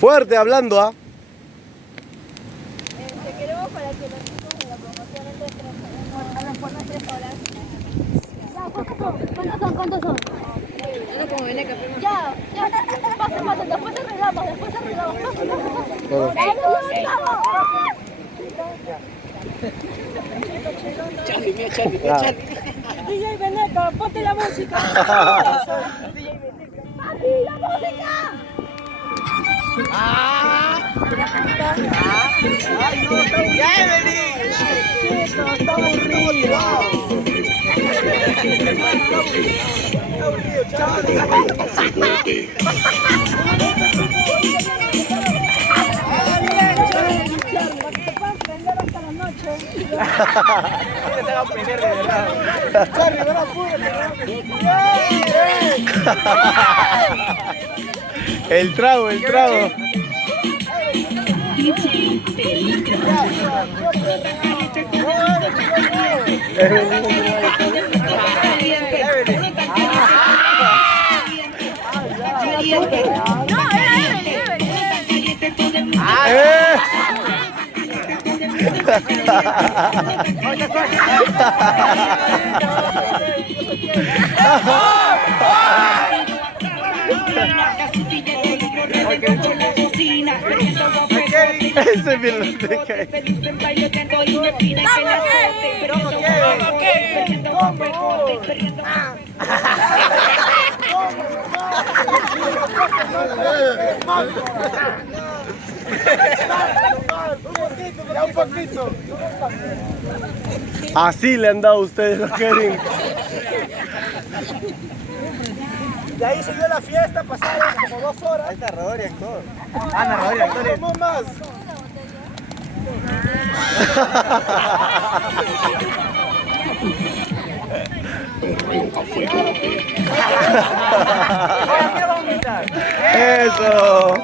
Fuerte hablando, ¿ah? Queremos para que los chicos en la promoción a las formas 3 horas. ¿Cuántos son? Ya, pasa, después arreglamos. Charlie. DJ Veneca, ponte la música. DJ Veneca. ¡Papi, la música! ¡Ay, no! ¡Ya, Evelyn! Chicos, está aburrido. El trago. Ese es biblioteca. Ya un poquito. Así le han dado a ustedes a Kevin. De ahí siguió la fiesta, pasaron como 2 horas. Ahí está narrador y actor. Narrador y actor. ¿Cómo más? Eso.